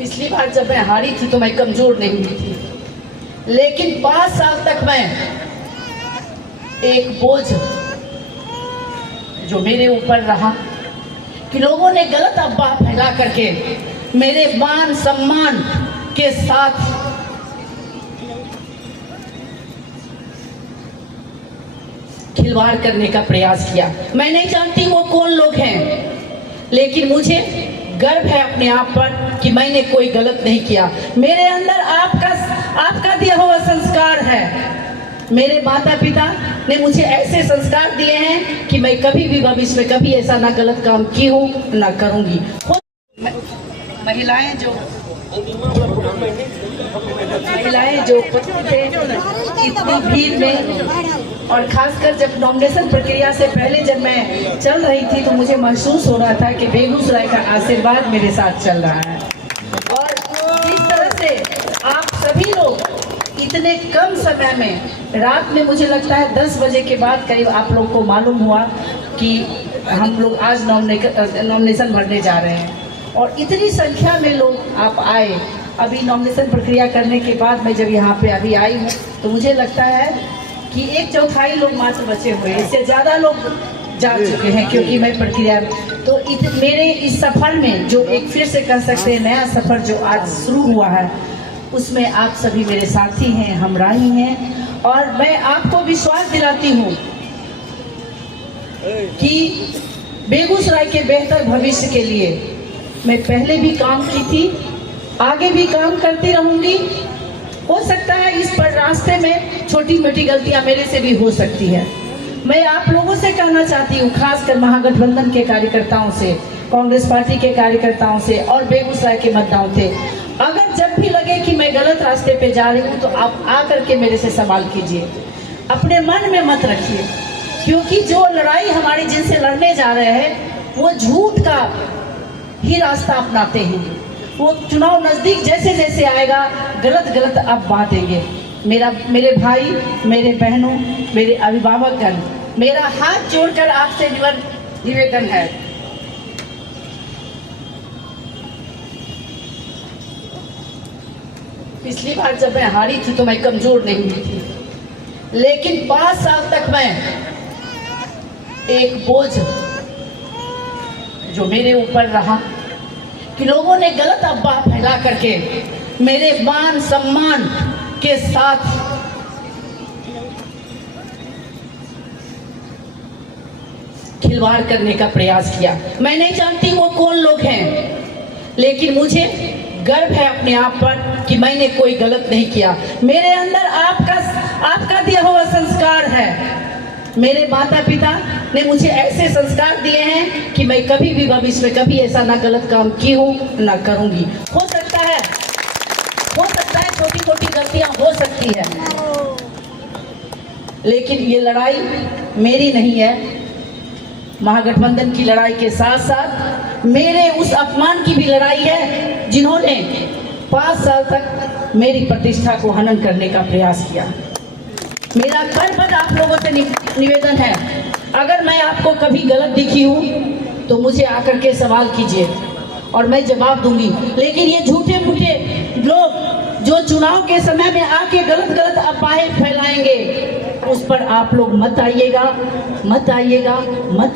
पिछली बार जब मैं हारी थी तो मैं कमजोर नहीं हुई थी, लेकिन 5 साल तक मैं एक बोझ जो मेरे ऊपर रहा कि लोगों ने गलत अफवाह फैला करके मेरे मान सम्मान के साथ खिलवाड़ करने का प्रयास किया। मैं नहीं जानती वो कौन लोग हैं, लेकिन मुझे गर्व है अपने आप पर कि मैंने कोई गलत नहीं किया। मेरे अंदर आपका दिया हुआ संस्कार है। मेरे माता पिता ने मुझे ऐसे संस्कार दिए हैं कि मैं कभी भी भविष्य में कभी ऐसा ना गलत काम की हूँ ना करूँगी। महिलाएं जो इतनी भीड़ में, और खासकर जब नॉमिनेशन प्रक्रिया से पहले जब मैं चल रही थी तो मुझे महसूस हो रहा था कि बेगूसराय का आशीर्वाद मेरे साथ चल रहा है। और जिस तरह से आप सभी लोग इतने कम समय में, रात में मुझे लगता है 10 बजे के बाद करीब आप लोग को मालूम हुआ कि हम लोग आज नॉमिनेशन भरने जा रहे हैं, और इतनी संख्या में लोग आप आए। अभी नॉमिनेशन प्रक्रिया करने के बाद मैं जब यहाँ पे अभी आई हूँ तो मुझे लगता है कि 1/4 लोग मात्र बचे हुए, इससे ज़्यादा लोग जा चुके हैं, क्योंकि मैं प्रक्रिया तो मेरे इस सफ़र में जो एक फिर से कह सकते हैं नया सफ़र जो आज शुरू हुआ है, उसमें आप सभी मेरे साथी हैं, हमराही हैं, और मैं आपको विश्वास दिलाती हूँ कि बेगूसराय के बेहतर भविष्य के लिए मैं पहले भी काम की थी, आगे भी काम करती रहूंगी। हो सकता है इस पर रास्ते में छोटी मोटी गलतियां मेरे से भी हो सकती है। मैं आप लोगों से कहना चाहती हूँ, खासकर महागठबंधन के कार्यकर्ताओं से, कांग्रेस पार्टी के कार्यकर्ताओं से और बेगूसराय के मतदाताओं से, अगर जब भी लगे कि मैं गलत रास्ते पे जा रही हूँ तो आप आकर के मेरे से सवाल कीजिए, अपने मन में मत रखिए, क्योंकि जो लड़ाई हमारी जिनसे लड़ने जा रहे हैं वो झूठ का ही रास्ता अपनाते हैं। वो चुनाव नजदीक जैसे जैसे आएगा गलत अब बातेंगे। मेरे भाई, मेरे बहनों, मेरे अभिभावकगण, मेरा हाथ जोड़कर आपसे निवेदन है, पिछली बार जब मैं हारी थी तो मैं कमजोर नहीं हुई थी, लेकिन 5 साल तक मैं एक बोझ जो मेरे ऊपर रहा कि लोगों ने गलत अफवाह फैला करके मेरे मान सम्मान के साथ खिलवाड़ करने का प्रयास किया। मैं नहीं जानती वो कौन लोग हैं, लेकिन मुझे गर्व है अपने आप पर कि मैंने कोई गलत नहीं किया। मेरे अंदर आपका दिया हुआ संस्कार है। मेरे माता पिता ने मुझे ऐसे संस्कार दिए हैं कि मैं कभी भी भविष्य में कभी ऐसा ना गलत काम की हूँ ना करूँगी। हो सकता है छोटी मोटी गलतियाँ हो सकती है, लेकिन ये लड़ाई मेरी नहीं है। महागठबंधन की लड़ाई के साथ साथ मेरे उस अपमान की भी लड़ाई है जिन्होंने 5 साल तक मेरी प्रतिष्ठा को हनन करने का प्रयास किया। मेरा कर आप लोगों से निवेदन है, अगर मैं आपको कभी गलत दिखी हूँ तो मुझे आकर के सवाल कीजिए और मैं जवाब दूंगी। लेकिन ये झूठे मूठे लोग जो चुनाव के समय में आके गलत अफवाहें फैलाएंगे, उस पर आप लोग मत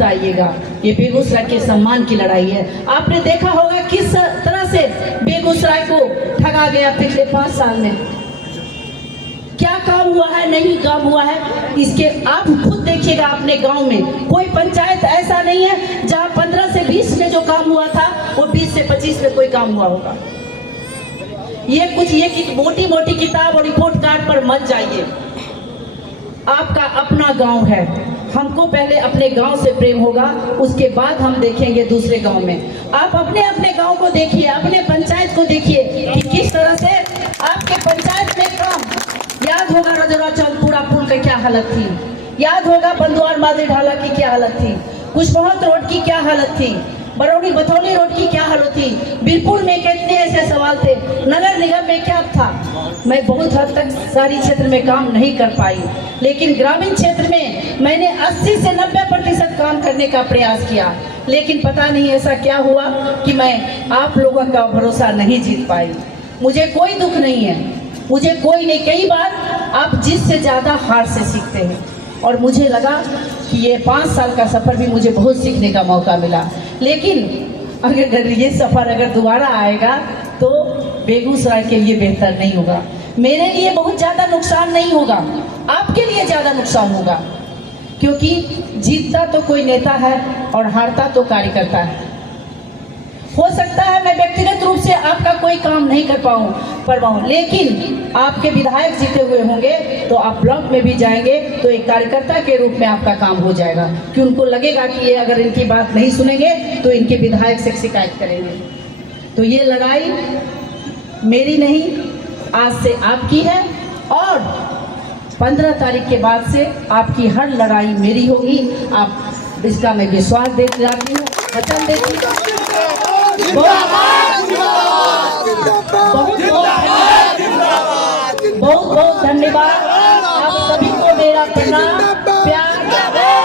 आइएगा। ये बेगूसराय के सम्मान की लड़ाई है। आपने देखा होगा किस तरह से बेगूसराय को ठगा गया पिछले 5 साल में। क्या काम हुआ है, नहीं काम हुआ है, इसके आप खुद देखिएगा। अपने गांव में कोई पंचायत ऐसा नहीं है जहां 15 से 20 में जो काम हुआ था वो 20 से 25 में कोई काम हुआ होगा। ये मोटी मोटी किताब और रिपोर्ट कार्ड पर मत जाइए। आपका अपना गांव है, हमको पहले अपने गांव से प्रेम होगा, उसके बाद हम देखेंगे दूसरे गांव में। आप अपने गांव को देखिए, अपने पंचायत को देखिए कि किस तरह से आपके पंचायत में काम। याद होगा रजौरा चौधपुरा पुल की क्या हालत थी, याद होगा बंदुआर मादी ढाला की क्या हालत थी, कुशमोहत रोड की क्या हालत थी, बरौनी बथौली रोड की क्या हालत थी, बीरपुर में कितने ऐसे सवाल थे, नगर निगम में क्या था। मैं बहुत हद तक शहरी क्षेत्र में काम नहीं कर पाई, लेकिन ग्रामीण क्षेत्र में मैंने 80 से 90% काम करने का प्रयास किया। लेकिन पता नहीं ऐसा क्या हुआ कि मैं आप लोगों का भरोसा नहीं जीत पाई। मुझे कोई दुख नहीं है, मुझे कोई नहीं। कई बार आप जीत से ज़्यादा हार से सीखते हैं, और मुझे लगा कि ये 5 साल का सफ़र भी मुझे बहुत सीखने का मौका मिला। लेकिन अगर ये सफ़र अगर दोबारा आएगा तो बेगूसराय के लिए बेहतर नहीं होगा। मेरे लिए बहुत ज़्यादा नुकसान नहीं होगा, आपके लिए ज़्यादा नुकसान होगा, क्योंकि जीतता तो कोई नेता है और हारता तो कार्यकर्ता है। हो सकता है मैं व्यक्तिगत रूप से आपका कोई काम नहीं कर पाऊँ, लेकिन आपके विधायक जीते हुए होंगे तो आप ब्लॉक में भी जाएंगे तो एक कार्यकर्ता के रूप में आपका काम हो जाएगा, कि उनको लगेगा कि ये अगर इनकी बात नहीं सुनेंगे तो इनके विधायक से शिकायत करेंगे। तो ये लड़ाई मेरी नहीं, आज से आपकी है, और 15 तारीख के बाद से आपकी हर लड़ाई मेरी होगी। आप इसका मैं विश्वास देती हूँ, वचन देती हूँ। बहुत बहुत धन्यवाद। आप सभी को मेरा प्रणाम, प्यार,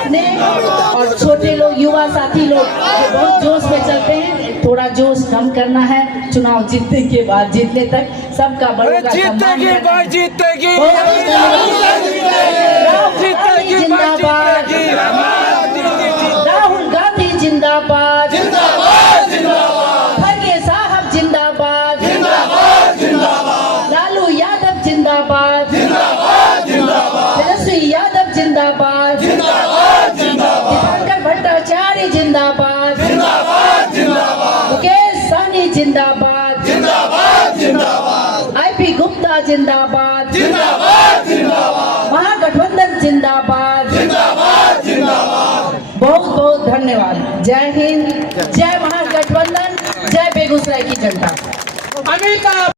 स्नेह। और छोटे लोग, युवा साथी लोग जो बहुत जोश में चलते हैं, थोड़ा जोश कम करना है। चुनाव जीतने के बाद, जीतने तक सबका बड़ों का सम्मान करना है। जीतेगी जिंदाबाद, राहुल गांधी जिंदाबाद, खड़गे साहब जिंदाबाद, लालू यादव जिंदाबाद, तेजस्वी यादव जिंदाबाद, दीपांकर भट्टाचार्य जिंदाबाद, मुकेश सहनी जिंदाबाद, IP गुप्ता जिंदाबाद, महागठबंधन जिंदाबाद। बहुत बहुत धन्यवाद। जय हिंद, जय महागठबंधन, जय बेगूसराय की जनता।